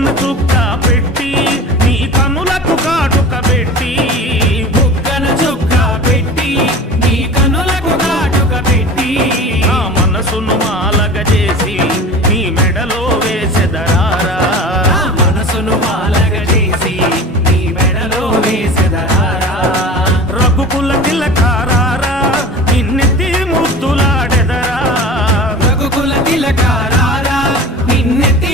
బుగ్గన చుక్క పెట్టి నీ కనులకు కాటుక పెట్టి బుగ్గన చుక్క పెట్టి నీ కనులకు కాటుక పెట్టి నా మనసును మాలగ చేసి నీ మెడలో వేసెదరారా. నా మనసును మాలగ చేసి నీ మెడలో వేసెదరారా. రఘుకుల తిలకారారా నిన్నెత్తి ముద్దులాడెదరా. రఘుకుల తిలకారారా నిన్నెత్తి